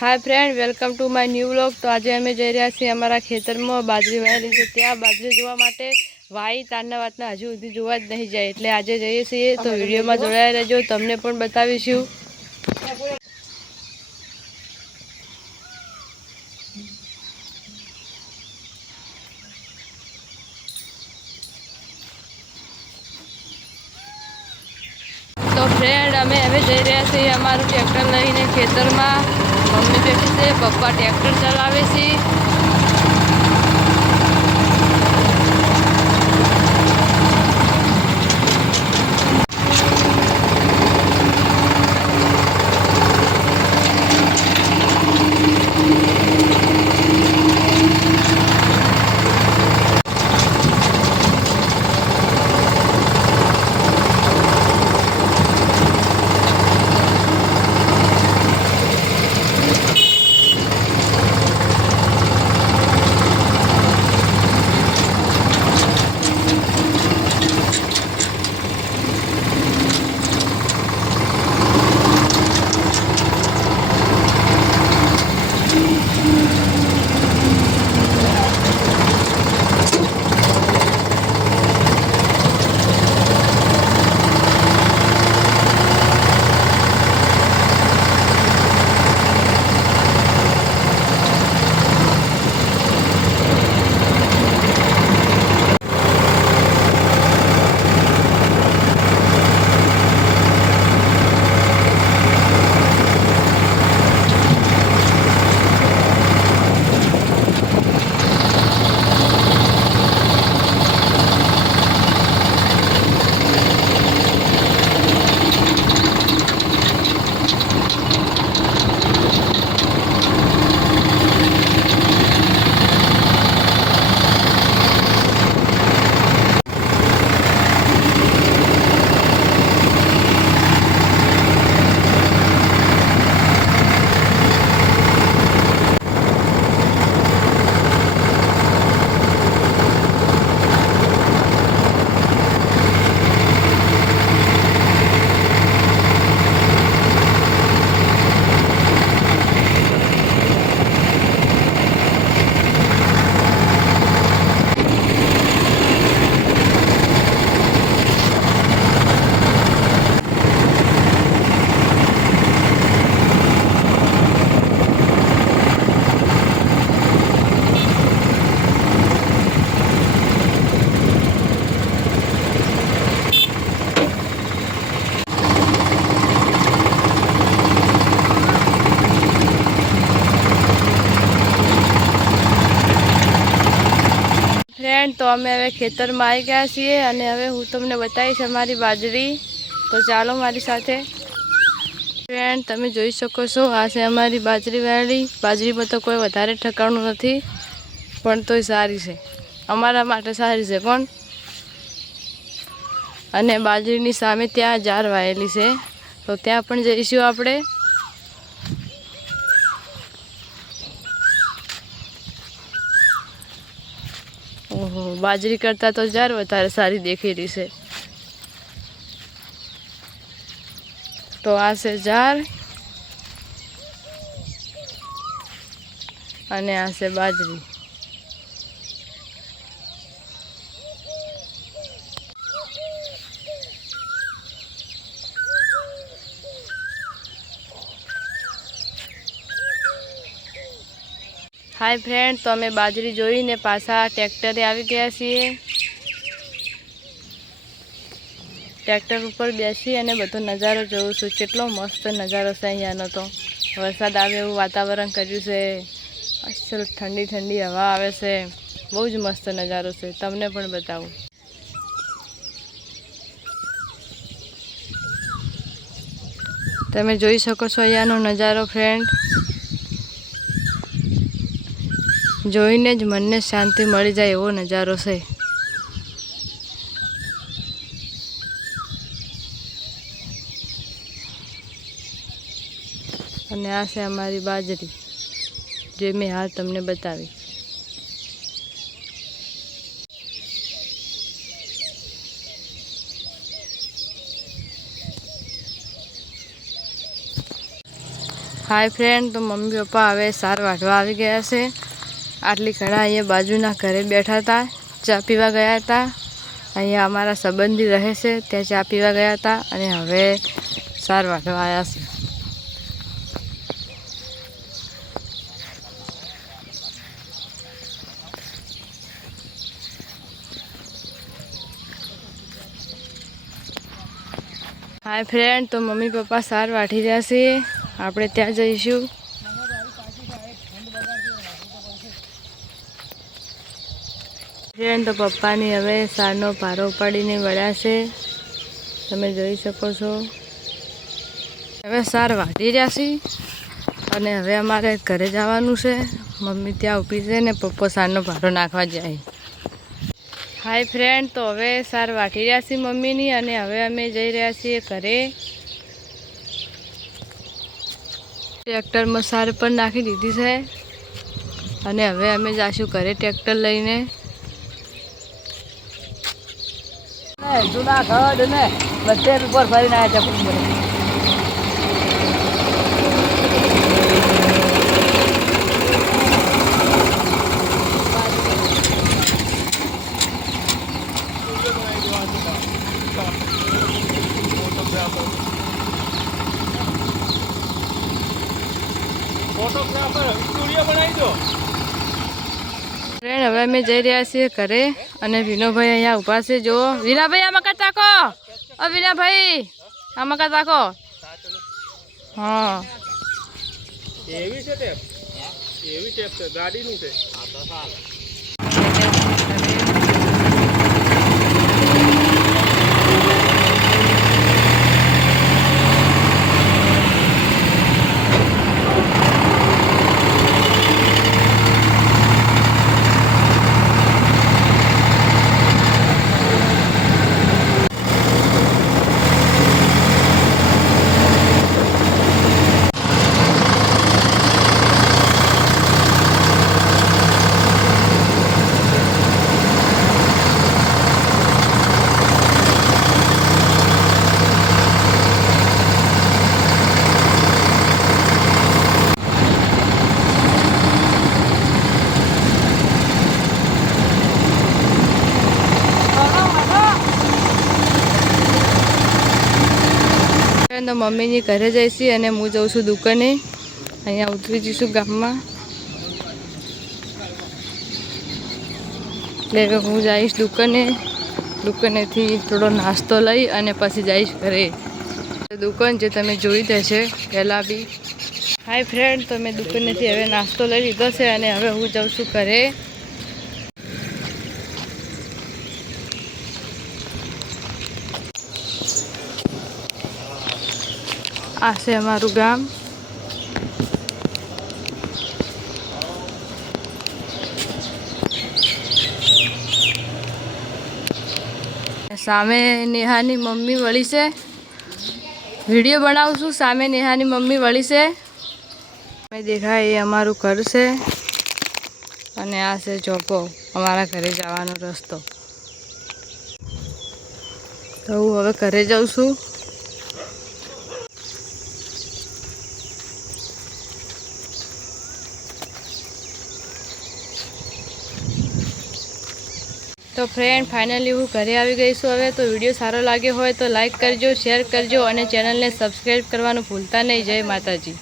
Hi friend welcome to my new vlog તો આજે અમે જઈ રહ્યા છીએ અમારા ખેતરમાં બાજરી વાયેલી છે. ત્યાં બાજરી જોવા માટે વાઈ તારના વાતના હજુ સુધી જોવા જ નહીં જાય. એટલે આજે જઈએ છીએ. તો વિડીયોમાં જોડાયા રહેજો. તમને પણ બતાવીશું. તો ફ્રેન્ડ અમે હવે જઈ રહ્યા છીએ અમારું ટ્રેક્ટર લઈને ખેતરમાં. મમ્મી બેઠી છે પપ્પા ટ્રેક્ટર ચલાવે છે. ફ્રેન્ડ તો અમે હવે ખેતરમાં આવી ગયા છીએ અને હવે હું તમને બતાવીશ અમારી બાજરી. તો ચાલો મારી સાથે. ફ્રેન્ડ તમે જોઈ શકો છો, આ છે અમારી બાજરી વાળી બાજરીમાં તો કોઈ વધારે ઠકાણું નથી, પણ તોય સારી છે. અમારા માટે સારી છે પણ. અને બાજરીની સામે ત્યાં જાર વાયેલી છે. તો ત્યાં પણ જઈશું આપણે. બાજરી કરતાં તો જાર વધારે સારી દેખી રહી છે. તો આ છે જાર અને આ છે બાજરી. હાય ફ્રેન્ડ તો અમે બાજરી જોઈને પાછા ટ્રેક્ટરે આવી ગયા છીએ. ટ્રેક્ટર ઉપર બેસી અને બધો નજારો જોઉં છું. કેટલો મસ્ત નજારો છે અહીંયાનો તો. વરસાદ આવે એવું વાતાવરણ કર્યું છે. અસલ ઠંડી ઠંડી હવા આવે છે. બહુ જ મસ્ત નજારો છે. તમને પણ બતાવું. તમે જોઈ શકો છો અહીંયાનો નજારો ફ્રેન્ડ જોઈને જ મનને શાંતિ મળી જાય એવો નજારો છે. અને આ છે અમારી બાજરી, જે મેં હાલ તમને બતાવી. હાય ફ્રેન્ડ તો મમ્મી પપ્પા હવે સાર વાઢવા આવી ગયા છે. આટલી ઘણા અહીંયા બાજુના ઘરે બેઠા હતા, ચા પીવા ગયા હતા. અહીંયા અમારા સંબંધી રહે છે, ત્યાં ચા પીવા ગયા હતા અને હવે સાર આવ્યા છે. હાય ફ્રેન્ડ તો મમ્મી પપ્પા સાર વાઠી રહ્યા છે. આપણે ત્યાં જઈશું. ફ્રેન્ડ, તો પપ્પાની હવે સારનો પારો પાડીને વળ્યા છે. તમે જોઈ શકો છો. હવે સાર વાટી રહ્યા છીએ અને હવે અમારે ઘરે જવાનું છે. મમ્મી ત્યાં ઊભી છે ને પપ્પો સારનો પારો નાખવા જાય. હાય ફ્રેન્ડ તો હવે સાર વાટી રહ્યા છીએ મમ્મીની અને હવે અમે જઈ રહ્યા છીએ ઘરે. ટ્રેક્ટરમાં સાર પણ નાખી દીધી છે. અને હવે અમે જાશું ઘરે ટ્રેક્ટર લઈને. જૂના ખડ ને બધે ઉપર ફરીને આવ્યા છે કુંભ ફોટોગ્રાફર સ્ટુડિયો બનાવી દો. ફ્રેન્ડ, હવે અમે જઈ રહ્યા છીએ ઘરે અને વિનોભાઈ અહીંયા ઊભા છે, જુઓ. વિનાભાઈ આમાં મકાન તાકો અ, વિનાભાઈ આમાં મકાન તાકો હા. એવી છે ટેપ? એવી છે. તો મમ્મીની ઘરે જઈશી અને હું જઉં છું દુકાને. અહીંયા ઉતરી જઈશું ગામમાં. એટલે હું જઈશ દુકાને. દુકાનેથી થોડો નાસ્તો લઈ અને પછી જઈશ ઘરે. દુકાન જે તમે જોઈ દેશે પહેલાં બી. હાય ફ્રેન્ડ તો મેં દુકાનેથી હવે નાસ્તો લઈ લીધો છે અને હવે હું જાઉં છું ઘરે. આ છે અમારું ગામ. સામે નેહાની મમ્મી વળી છે. વીડિયો બનાવું છું. સામે નેહાની મમ્મી વળી છે. અમે દેખાય એ અમારું ઘર છે. અને આ છે ચોકો. અમારા ઘરે જવાનો રસ્તો. તો હું હવે ઘરે જાઉં છું. તો ફ્રેન્ડ ફાઇનલી હું ઘરે આવી ગઈ છું હવે. તો વીડિયો સારો લાગ્યો હોય તો લાઈક કરજો શેર કરજો અને ચેનલને સબસ્ક્રાઈબ કરવાનું ભૂલતા નહીં. જય માતાજી.